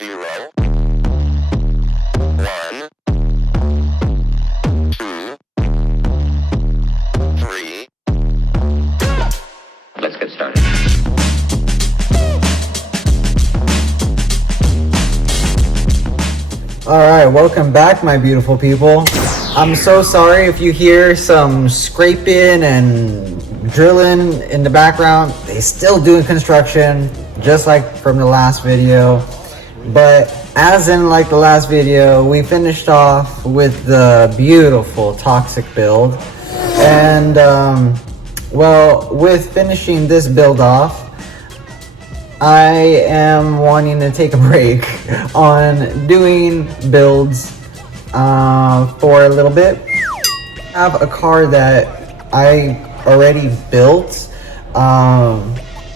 0, 1, 2, 3. Let's get started. Alright, welcome back, my beautiful people. I'm so sorry if you hear some scraping and drilling in the background. They're still doing construction, just like from the last video. But as in like the last video, we finished off with the beautiful Toxic build. And, well, with finishing this build off, I am wanting to take a break on doing builds for a little bit. I have a car that I already built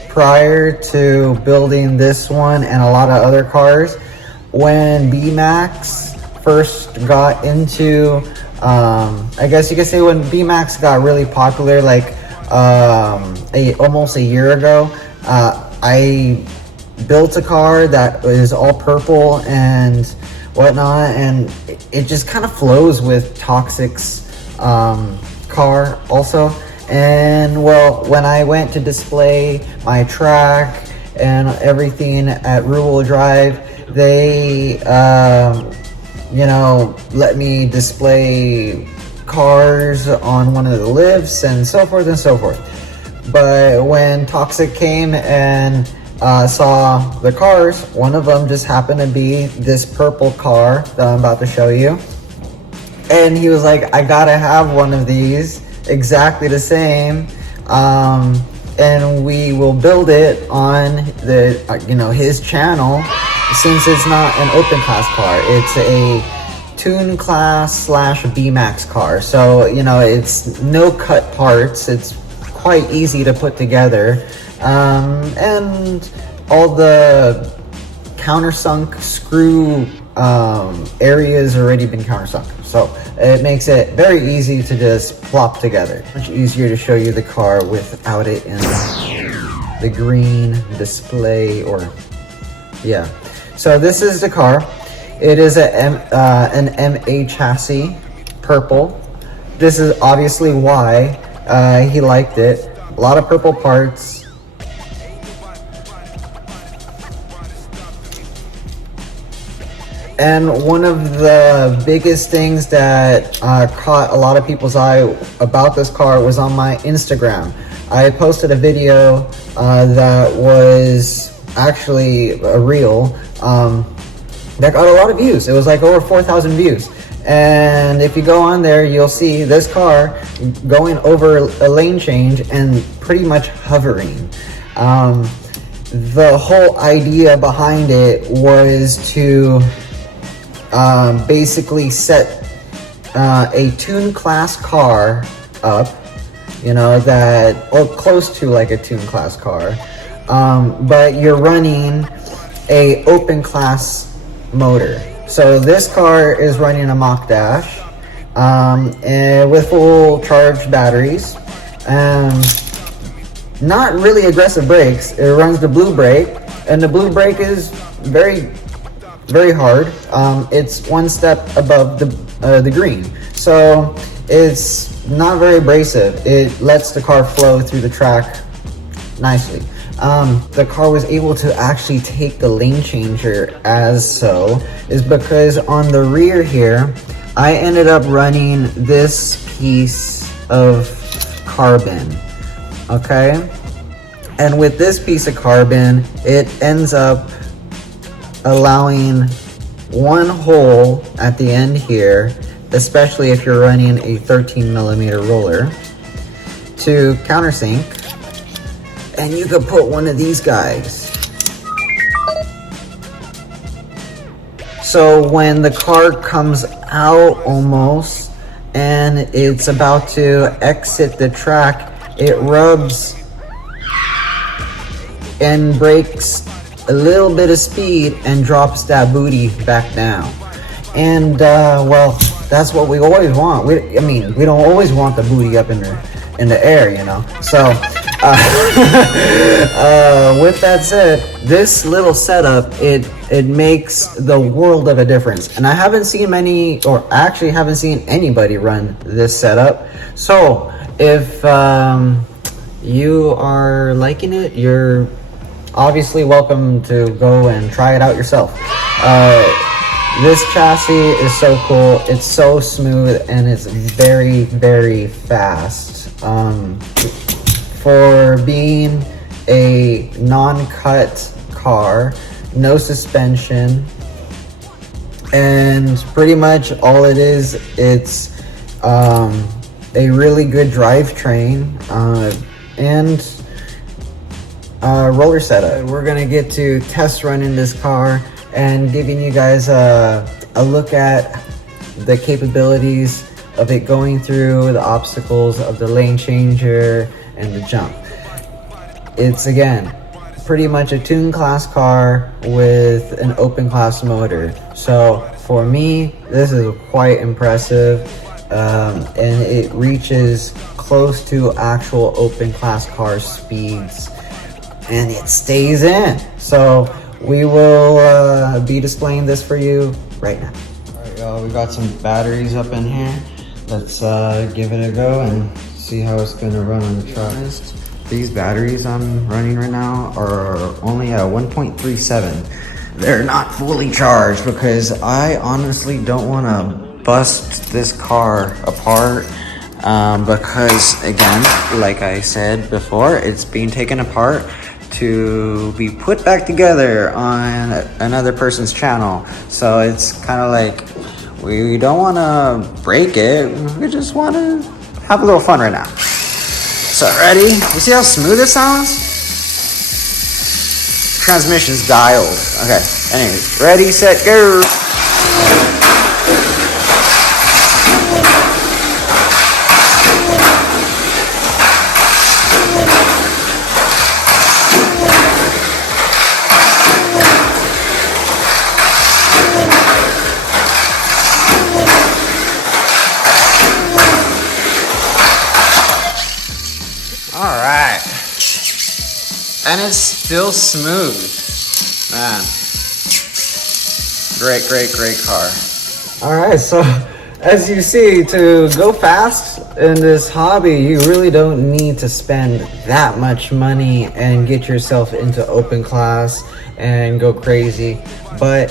prior to building this one and a lot of other cars. When Bmax first got into, I guess you could say when Bmax got really popular, like almost a year ago, I built a car that is all purple and whatnot, and it just kind of flows with Toxic's car also. And well, when I went to display my track and everything at Rural Drive, they you know, let me display cars on one of the lifts and so forth and so forth. But when Toxic came and saw the cars, one of them just happened to be this purple car that I'm about to show you. And he was like, I gotta have one of these, exactly the same. And we will build it on the, you know, his channel, since it's not an open class car. It's a tune class / Bmax car. So, you know, it's no cut parts. It's quite easy to put together, and all the countersunk screw areas already been countersunk, so it makes it very easy to just plop together. Much easier to show you the car without it in the green display, or yeah. So this is the car. It is an MA chassis, purple. This is obviously why he liked it. A lot of purple parts. And one of the biggest things that caught a lot of people's eye about this car was on my Instagram. I posted a video that was actually a reel that got a lot of views. It was like over 4,000 views. And if you go on there, you'll see this car going over a lane change and pretty much hovering. The whole idea behind it was to basically set a tune class car up, you know, that, or close to like a tune class car, but you're running a open class motor. So this car is running a Mach Dash and with full charged batteries, not really aggressive brakes. It runs the blue brake, and the blue brake is very hard. It's one step above the green, so it's not very abrasive. It lets the car flow through the track nicely. The car was able to actually take the lane changer as so is because on the rear here, I ended up running this piece of carbon, okay? And with this piece of carbon, it ends up allowing one hole at the end here, especially if you're running a 13mm roller, to countersink. And you could put one of these guys. So when the car comes out almost and it's about to exit the track, it rubs and brakes a little bit of speed and drops that booty back down. And well, that's what we always want. I mean, we don't always want the booty up in the air, you know. So With that said, this little setup, it makes the world of a difference. And I haven't seen many, or actually haven't seen anybody run this setup. So if you are liking it, you're obviously welcome to go and try it out yourself. This chassis is so cool. It's so smooth and it's very, very fast. For being a non-cut car, no suspension, and pretty much all it is, it's a really good drivetrain and roller setup. We're gonna get to test running this car and giving you guys a look at the capabilities of it going through the obstacles of the lane changer and the jump. It's again pretty much a tune class car with an open class motor. So for me, this is quite impressive, and it reaches close to actual open class car speeds, and it stays in. So we will be displaying this for you right now. All right, y'all, we got some batteries up in here. Let's give it a go and see how it's gonna run on the truck. These batteries I'm running right now are only at 1.37. They're not fully charged because I honestly don't wanna bust this car apart because again, like I said before, it's being taken apart to be put back together on another person's channel. So it's kind of like, we don't want to break it, we just want to have a little fun right now. So ready? You see how smooth it sounds? Transmission's dialed. Okay, anyways, ready, set, go. All right, and it's still smooth, man. Great car. All right, so as you see, to go fast in this hobby, you really don't need to spend that much money and get yourself into open class and go crazy. But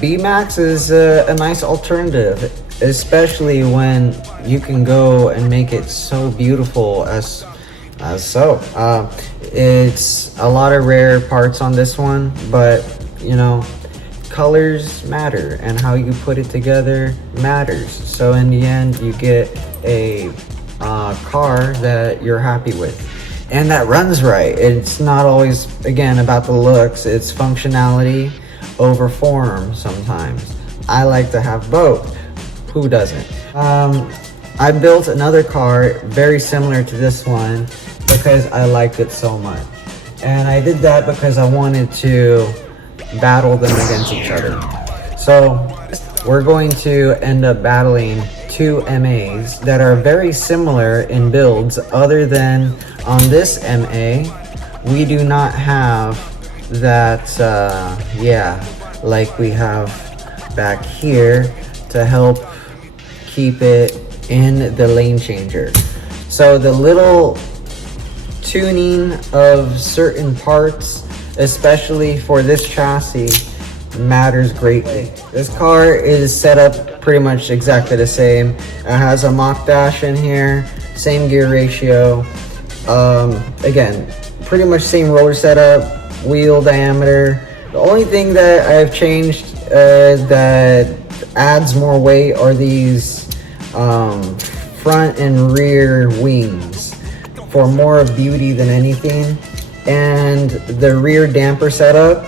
Bmax is a nice alternative, especially when you can go and make it so beautiful as so. It's a lot of rare parts on this one, but you know, colors matter and how you put it together matters. So in the end, you get a car that you're happy with and that runs right. It's not always, again, about the looks. It's functionality over form sometimes. I like to have both. Who doesn't? I built another car very similar to this one because I liked it so much. And I did that because I wanted to battle them against each other. So we're going to end up battling two MAs that are very similar in builds, other than on this MA, we do not have that, like we have back here to help keep it in the lane changer. So the little tuning of certain parts, especially for this chassis, matters greatly. This car is set up pretty much exactly the same. It has a mock dash in here, same gear ratio. Again, pretty much same roller setup, wheel diameter. The only thing that I've changed that adds more weight are these front and rear wings for more of beauty than anything. And the rear damper setup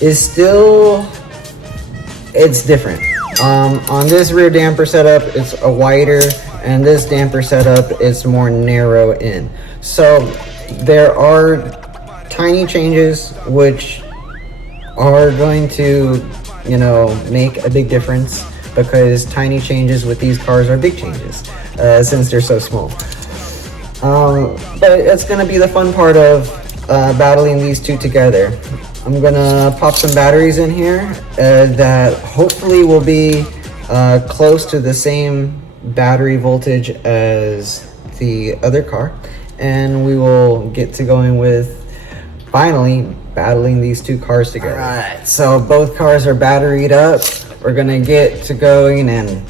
is still, it's different. On this rear damper setup, it's a wider, and this damper setup is more narrow in. So there are tiny changes which are going to, you know, make a big difference, because tiny changes with these cars are big changes since they're so small. But it's gonna be the fun part of battling these two together. I'm gonna pop some batteries in here that hopefully will be close to the same battery voltage as the other car, and we will get to going with finally battling these two cars together. All right, so both cars are batteried up. We're gonna get to going and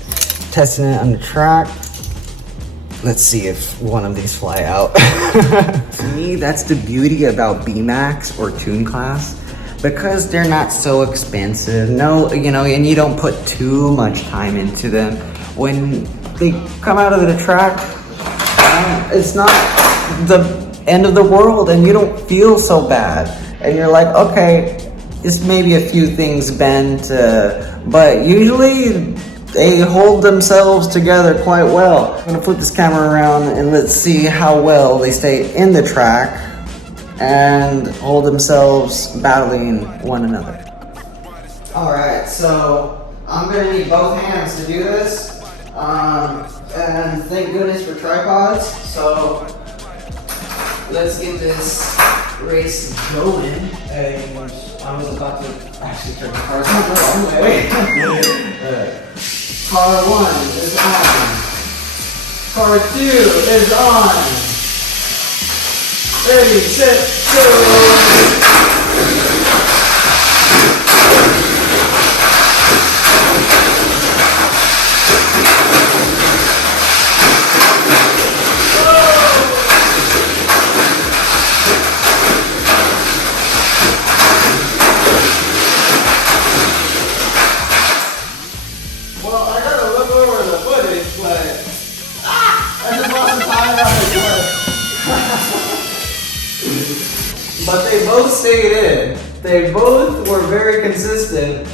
testing it on the track. Let's see if one of these fly out. To me, that's the beauty about Bmax or Tune Class, because they're not so expensive. No, you know, and you don't put too much time into them. When they come out of the track, it's not the end of the world, and you don't feel so bad. And you're like, okay, it's maybe a few things bent, but usually they hold themselves together quite well. I'm gonna flip this camera around and let's see how well they stay in the track and hold themselves battling one another. All right, so I'm gonna need both hands to do this. And thank goodness for tripods. So let's get this race going. And I was about to actually turn the cars on the wrong way. Car 1 is on. Car 2 is on. Ready, set, go! But they both stayed in. They both were very consistent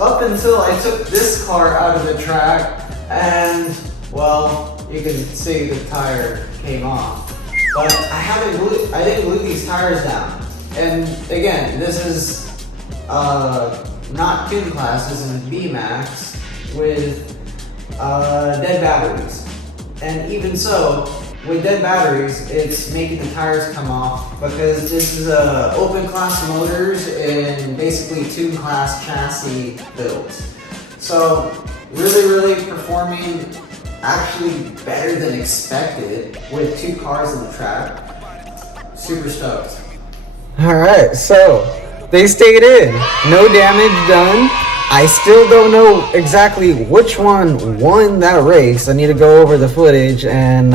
up until I took this car out of the track, and well, you can see the tire came off. But I didn't glue these tires down. And again, this is not Tune Class, this is Bmax with dead batteries. And even so, with dead batteries, it's making the tires come off because this is open class motors and basically Tune Class chassis builds. So really performing actually better than expected with two cars in the track. Super stoked. All right, so they stayed in, no damage done. I still don't know exactly which one won that race. I need to go over the footage and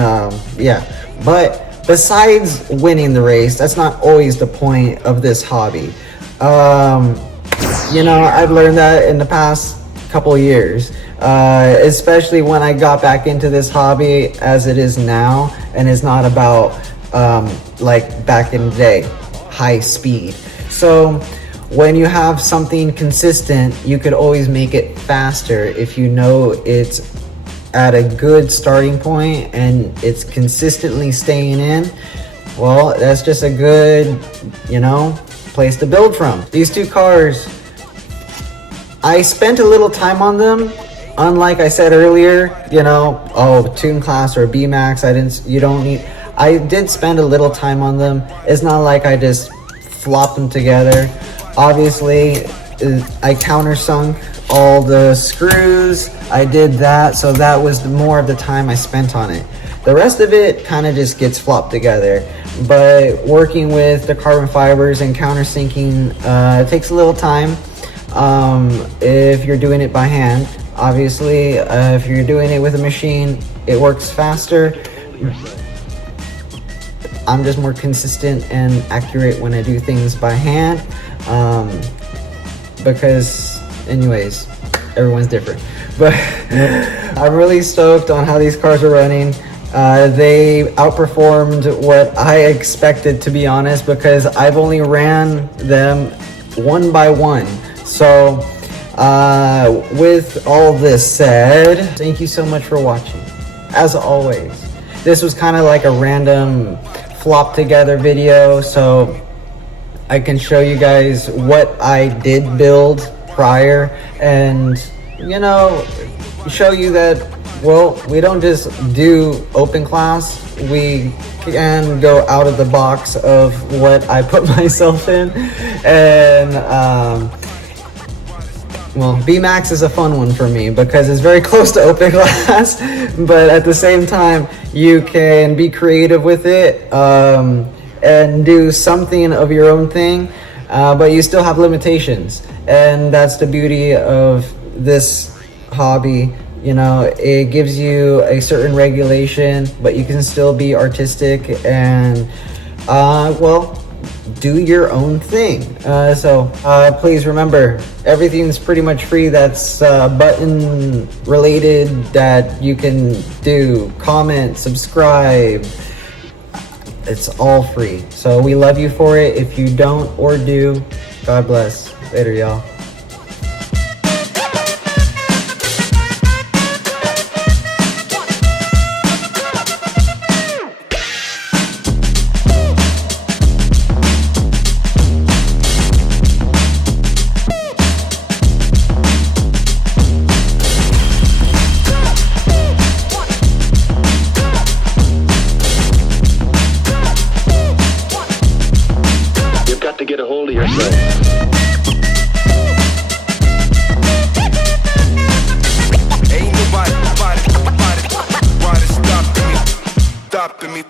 yeah. But besides winning the race, that's not always the point of this hobby. You know, I've learned that in the past couple of years, especially when I got back into this hobby as it is now, and it's not about like back in the day, high speed. So when you have something consistent, you could always make it faster if you know it's at a good starting point and it's consistently staying in. Well, that's just a good, you know, place to build from. These two cars, I spent a little time on them. Unlike I said earlier, you know, oh, Tune Class or Bmax, I did spend a little time on them. It's not like I just flopped them together. Obviously, I countersunk all the screws. I did that, so that was more of the time I spent on it. The rest of it kind of just gets flopped together. But working with the carbon fibers and countersinking takes a little time if you're doing it by hand. Obviously, if you're doing it with a machine, it works faster. I'm just more consistent and accurate when I do things by hand. Because anyways, everyone's different. But I'm really stoked on how these cars are running. They outperformed what I expected, to be honest, because I've only ran them one by one. So with all this said, thank you so much for watching. As always, this was kind of like a random flop together video, so I can show you guys what I did build prior and, you know, show you that, well, we don't just do open class, we can go out of the box of what I put myself in, and well, Bmax is a fun one for me because it's very close to open glass, but at the same time, you can be creative with it and do something of your own thing, but you still have limitations. And that's the beauty of this hobby. You know, it gives you a certain regulation, but you can still be artistic and, well, do your own thing. So please remember, everything's pretty much free that's button related that you can do. Comment, subscribe. It's all free. So we love you for it. If you don't or do, God bless. Later, y'all. To get a hold of yourself. Ain't nobody stopping me.